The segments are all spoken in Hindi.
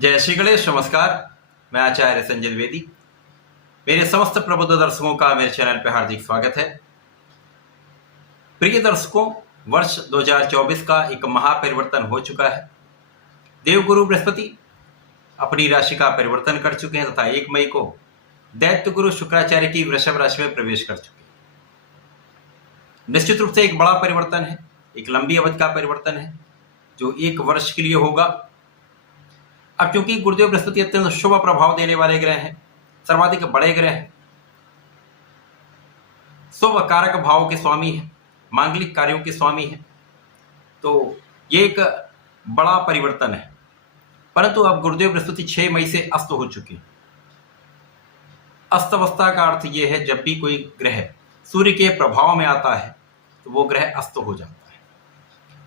जय श्री गणेश। नमस्कार, मैं आचार्य संजय द्विवेदी। मेरे समस्त प्रबुद्ध दर्शकों का मेरे चैनल पर हार्दिक स्वागत है। प्रिय दर्शकों, वर्ष 2024 का एक महापरिवर्तन हो चुका है। देवगुरु बृहस्पति अपनी राशि का परिवर्तन कर चुके हैं तथा 1 मई को दैत्य गुरु शुक्राचार्य की वृषभ राशि में प्रवेश कर चुके हैं। निश्चित रूप से एक बड़ा परिवर्तन है, एक लंबी अवधि का परिवर्तन है जो 1 वर्ष के लिए होगा। अब क्योंकि गुरुदेव बृहस्पति अत्यंत शुभ प्रभाव देने वाले ग्रह हैं, सर्वाधिक बड़े ग्रह हैं, शुभ कारक भाव के स्वामी हैं, मांगलिक कार्यों के स्वामी हैं, तो ये एक बड़ा परिवर्तन है। परंतु अब गुरुदेव बृहस्पति 6 मई से अस्त हो चुके हैं। अस्तवस्था का अर्थ यह है जब भी कोई ग्रह सूर्य के प्रभाव में आता है तो वो ग्रह अस्त हो जाता है।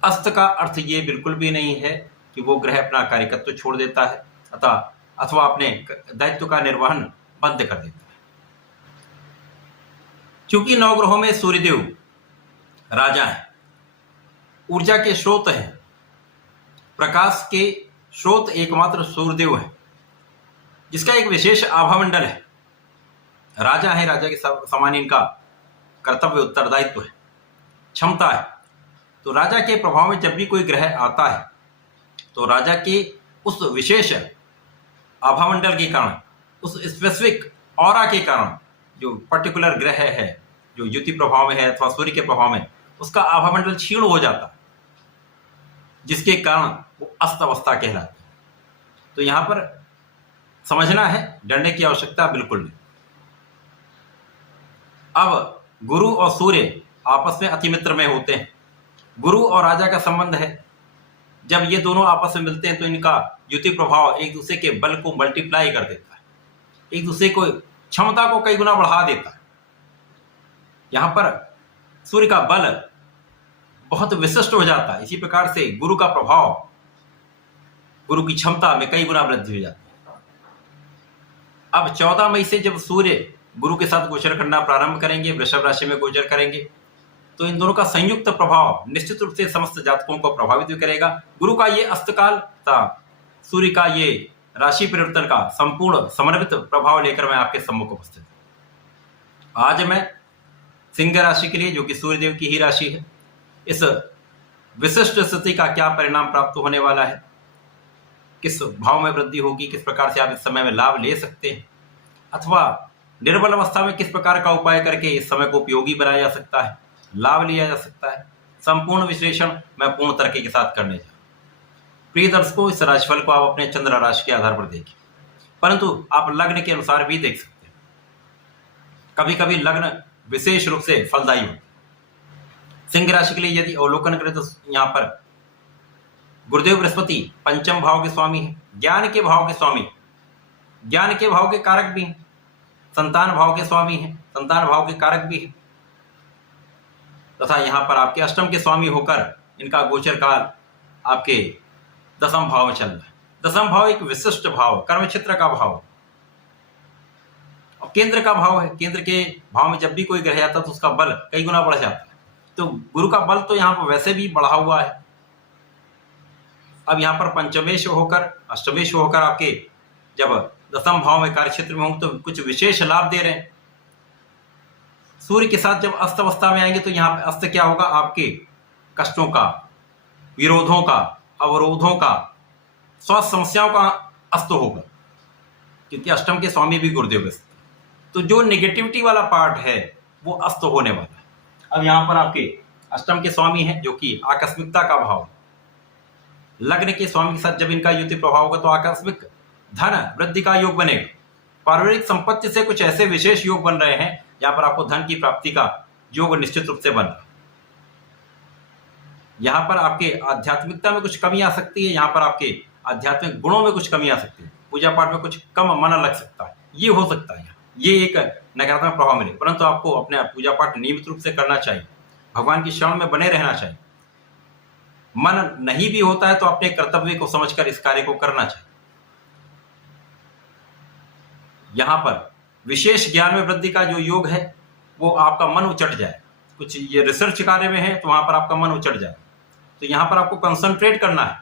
अस्त का अर्थ ये बिल्कुल भी नहीं है कि वो ग्रह अपना कार्यकत्व छोड़ देता है अथवा अपने दायित्व का निर्वहन बंद कर देता है। क्योंकि 9 ग्रहों में सूर्यदेव राजा हैं, ऊर्जा के स्रोत हैं, प्रकाश के स्रोत एकमात्र सूर्यदेव है, जिसका एक विशेष आभा मंडल है। राजा है, राजा के समान इनका कर्तव्य उत्तरदायित्व है, क्षमता है। तो राजा के प्रभाव में जब भी कोई ग्रह आता है तो राजा के उस विशेष आभामंडल के कारण, उस स्पेसिफिक ऑरा के कारण, जो पर्टिकुलर ग्रह है जो युति प्रभाव में है अथवा सूर्य के प्रभाव में, उसका आभामंडल क्षीण हो जाता है, जिसके कारण वो अस्त अवस्था कहलाती है। तो यहां पर समझना है, डरने की आवश्यकता बिल्कुल नहीं। अब गुरु और सूर्य आपस में अति मित्र में होते हैं। गुरु और राजा का संबंध है। जब ये दोनों आपस में मिलते हैं तो इनका युति प्रभाव एक दूसरे के बल को मल्टीप्लाई कर देता है, एक दूसरे को क्षमता को कई गुना बढ़ा देता है। यहां पर सूर्य का बल बहुत विशिष्ट हो जाता है। इसी प्रकार से गुरु का प्रभाव, गुरु की क्षमता में कई गुना वृद्धि हो जाती है। अब 14 मई से जब सूर्य गुरु के साथ गोचर करना प्रारंभ करेंगे, वृषभ राशि में गोचर करेंगे, तो इन दोनों का संयुक्त प्रभाव निश्चित रूप से समस्त जातकों को प्रभावित भी करेगा। गुरु का ये अस्तकाल तथा सूर्य का ये राशि परिवर्तन का संपूर्ण समन्वित प्रभाव लेकर मैं आपके सम्मुख उपस्थित हूं। आज मैं सिंह राशि के लिए, जो कि सूर्यदेव की ही राशि है, इस विशिष्ट स्थिति का क्या परिणाम प्राप्त होने वाला है, किस भाव में वृद्धि होगी, किस प्रकार से आप इस समय में लाभ ले सकते हैं, अथवा निर्बल अवस्था में किस प्रकार का उपाय करके इस समय को उपयोगी बनाया जा सकता है, लाभ लिया जा सकता है, संपूर्ण विश्लेषण मैं पूर्ण तरीके के साथ करने जा रहा हूं। प्रिय दर्शकों, इस राशिफल को आप अपने चंद्र राशि के आधार पर देखिए, परंतु आप लग्न के अनुसार भी देख सकते हैं। कभी कभी लग्न विशेष रूप से फलदायी होता है। सिंह राशि के लिए यदि अवलोकन करें तो यहां पर गुरुदेव बृहस्पति पंचम भाव के स्वामी है, ज्ञान के भाव के स्वामी, ज्ञान के भाव के कारक भी हैं, संतान भाव के स्वामी हैं, संतान भाव के कारक भी हैं, तथा यहां पर आपके अष्टम के स्वामी होकर इनका गोचर काल आपके 10वें भाव में चल रहा है। 10वां भाव एक विशिष्ट भाव, कर्म क्षेत्र का भाव और केंद्र का भाव है। केंद्र के भाव में जब भी कोई ग्रह आता है तो उसका बल कई गुना बढ़ जाता है। तो गुरु का बल तो यहाँ पर वैसे भी बढ़ा हुआ है। अब यहाँ पर पंचमेश होकर, अष्टमेश होकर आपके जब 10वें भाव में कार्य क्षेत्र में होंगे तो कुछ विशेष लाभ दे रहे हैं। सूर्य के साथ जब अस्त अवस्था में आएंगे तो यहाँ पे अस्त क्या होगा, आपके कष्टों का, विरोधों का, अवरोधों का, स्वास्थ्य समस्याओं का अस्त होगा, क्योंकि अष्टम के स्वामी भी गुरुदेव बृहस्पति। तो जो नेगेटिविटी वाला पार्ट है वो अस्त होने वाला है। अब यहाँ पर आपके अष्टम के स्वामी हैं जो कि आकस्मिकता का भाव है। लग्न के स्वामी के साथ जब इनका युति प्रभाव होगा तो आकस्मिक धन वृद्धि का योग बनेगा। पारिवारिक संपत्ति से कुछ ऐसे विशेष योग बन रहे हैं जहां पर आपको धन की प्राप्ति का योग निश्चित रूप से बन रहा है। यहां पर आपके आध्यात्मिकता में कुछ कमी आ सकती है, यहां पर आपके आध्यात्मिक गुणों में कुछ कमी आ सकती है, पूजा पाठ में कुछ कम मन लग सकता है, ये हो सकता है। ये एक नकारात्मक प्रभाव मिले, परंतु आपको अपने पूजा पाठ नियमित रूप से करना चाहिए, भगवान की शरण में बने रहना चाहिए। मन नहीं भी होता है तो अपने कर्तव्य को समझकर इस कार्य को करना चाहिए। यहां पर विशेष ज्ञान में वृद्धि का जो योग है वो आपका मन उचट जाए। कुछ ये रिसर्च कार्य में है तो वहां पर आपका मन उचट जाए। तो यहां पर आपको कंसंट्रेट करना है,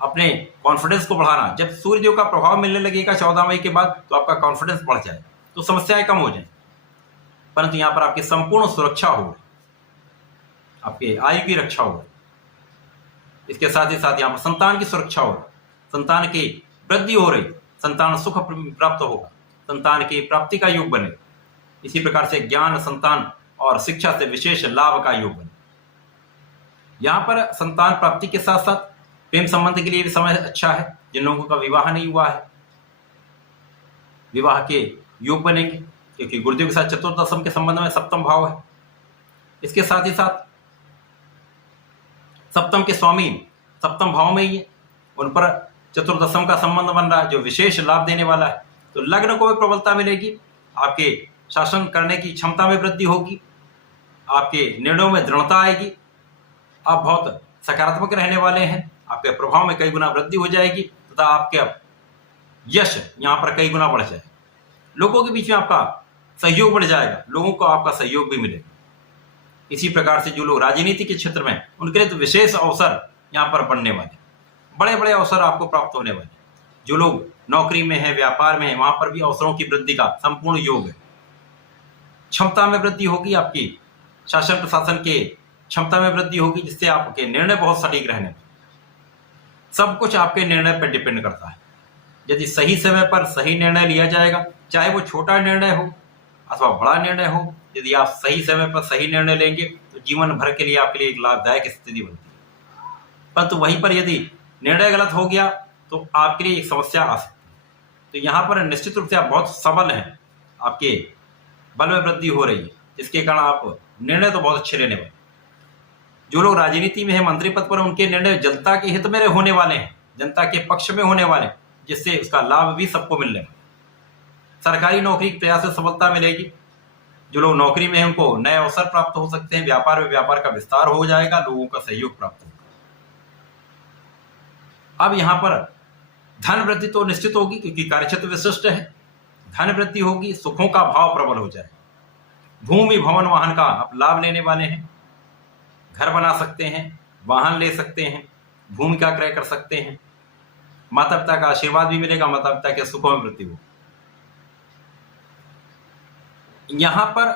अपने कॉन्फिडेंस को बढ़ाना। जब सूर्यदेव का प्रभाव मिलने लगेगा 14 मई के बाद तो आपका कॉन्फिडेंस बढ़ जाए, तो समस्याएं कम हो जाए। परंतु यहाँ पर आपकी संपूर्ण सुरक्षा हो, आपके आयु की रक्षा हो, इसके साथ ही साथ यहाँ पर संतान की सुरक्षा हो, संतान की वृद्धि हो रही, संतान सुख प्राप्त होगा, संतान की प्राप्ति का योग बने। इसी प्रकार से ज्ञान, संतान और शिक्षा से विशेष लाभ का योग बने। यहाँ पर संतान प्राप्ति के साथ साथ प्रेम संबंध के लिए भी समय अच्छा है। जिन लोगों का विवाह नहीं हुआ है, विवाह के योग बनेंगे, क्योंकि गुरुदेव के साथ चतुर्दशम के संबंध में सप्तम भाव है। इसके साथ ही साथ सप्तम के स्वामी सप्तम भाव में ही है, उन पर चतुर्दशम का संबंध बन रहा है, जो विशेष लाभ देने वाला है। तो लग्न को भी प्रबलता मिलेगी, आपके शासन करने की क्षमता में वृद्धि होगी, आपके निर्णयों में दृढ़ता आएगी, आप बहुत सकारात्मक रहने वाले हैं, आपके प्रभाव में कई गुना वृद्धि हो जाएगी तथा आपके यश यहाँ पर कई गुना बढ़ जाएगा। लोगों के बीच में आपका सहयोग बढ़ जाएगा, लोगों को आपका सहयोग भी मिलेगा। इसी प्रकार से जो लोग राजनीति के क्षेत्र में, उनके लिए तो विशेष अवसर यहाँ पर बढ़ने वाले, बड़े बड़े अवसर आपको प्राप्त होने वाले। जो लोग नौकरी में है, व्यापार में है, वहां पर भी अवसरों की वृद्धि का संपूर्ण योग है। क्षमता में वृद्धि होगी, आपकी शासन प्रशासन के क्षमता में वृद्धि होगी, जिससे आपके निर्णय बहुत सटीक रहने। सब कुछ आपके निर्णय पर डिपेंड करता है। यदि सही समय पर सही निर्णय लिया जाएगा, चाहे वो छोटा निर्णय हो अथवा बड़ा निर्णय हो, यदि आप सही समय पर सही निर्णय लेंगे तो जीवन भर के लिए आपके लिए एक लाभदायक स्थिति बनती है। परंतु वहीं पर यदि निर्णय गलत हो गया तो आपके लिए एक समस्या आ सकती है। तो यहाँ पर निश्चित रूप से आप बहुत सबल हैं, आपके बल में वृद्धि हो रही है, जिसके कारण आप निर्णय तो बहुत अच्छे लेने वाले। जो लोग राजनीति में है, मंत्री पद पर, उनके निर्णय जनता के हित में होने वाले हैं, जनता के पक्ष में होने वाले, जिससे उसका लाभ भी सबको मिलने वाला। सरकारी नौकरी के प्रयास से सफलता मिलेगी। जो लोग नौकरी में हैं उनको नए अवसर प्राप्त हो सकते हैं, व्यापार में व्यापार का विस्तार हो जाएगा, लोगों का सहयोग प्राप्त होगा। अब यहाँ पर धन वृद्धि तो निश्चित होगी, क्योंकि कार्यक्षेत्र विशिष्ट है। धन वृद्धि होगी, सुखों का भाव प्रबल हो जाए, भूमि भवन वाहन का आप लाभ लेने वाले हैं, घर बना सकते हैं, वाहन ले सकते हैं, भूमि का क्रय कर सकते हैं, माता पिता का आशीर्वाद भी मिलेगा, माता पिता के सुखों में वृद्धि हो। यहाँ पर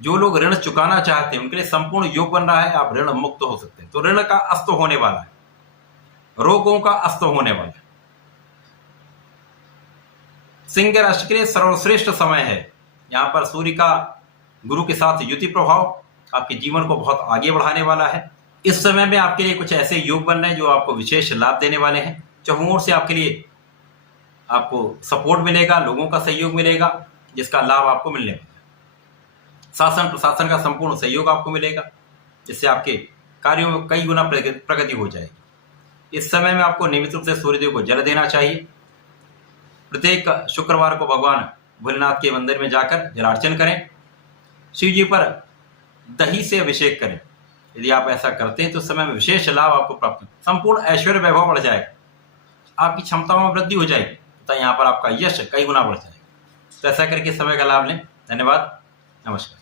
जो लोग ऋण चुकाना चाहते हैं उनके लिए संपूर्ण योग बन रहा है, आप ऋण मुक्त हो सकते हैं। तो ऋण का अस्त होने वाला है, रोगों का अस्त होने वाला है। सिंह राशि के लिए सर्वश्रेष्ठ समय है। यहाँ पर सूर्य का गुरु के साथ युति प्रभाव आपके जीवन को बहुत आगे बढ़ाने वाला है। इस समय में आपके लिए कुछ ऐसे योग बन रहे हैं जो आपको विशेष लाभ देने वाले हैं। चहुओर से आपके लिए आपको सपोर्ट मिलेगा, लोगों का सहयोग मिलेगा, जिसका लाभ आपको मिलने वाला है। शासन प्रशासन का संपूर्ण सहयोग आपको मिलेगा, जिससे आपके कार्यों में कई गुना प्रगति हो जाएगी। इस समय में आपको नियमित रूप से सूर्यदेव को जल देना चाहिए। प्रत्येक शुक्रवार को भगवान भोलेनाथ के मंदिर में जाकर जलार्चन करें, शिव जी पर दही से अभिषेक करें। यदि आप ऐसा करते हैं तो समय में विशेष लाभ आपको प्राप्त, संपूर्ण ऐश्वर्य वैभव बढ़ जाएगा, आपकी क्षमताओं में वृद्धि हो जाएगी, तो यहाँ पर आपका यश कई गुना बढ़ जाएगा। तो ऐसा करके समय का लाभ लें। धन्यवाद, नमस्कार।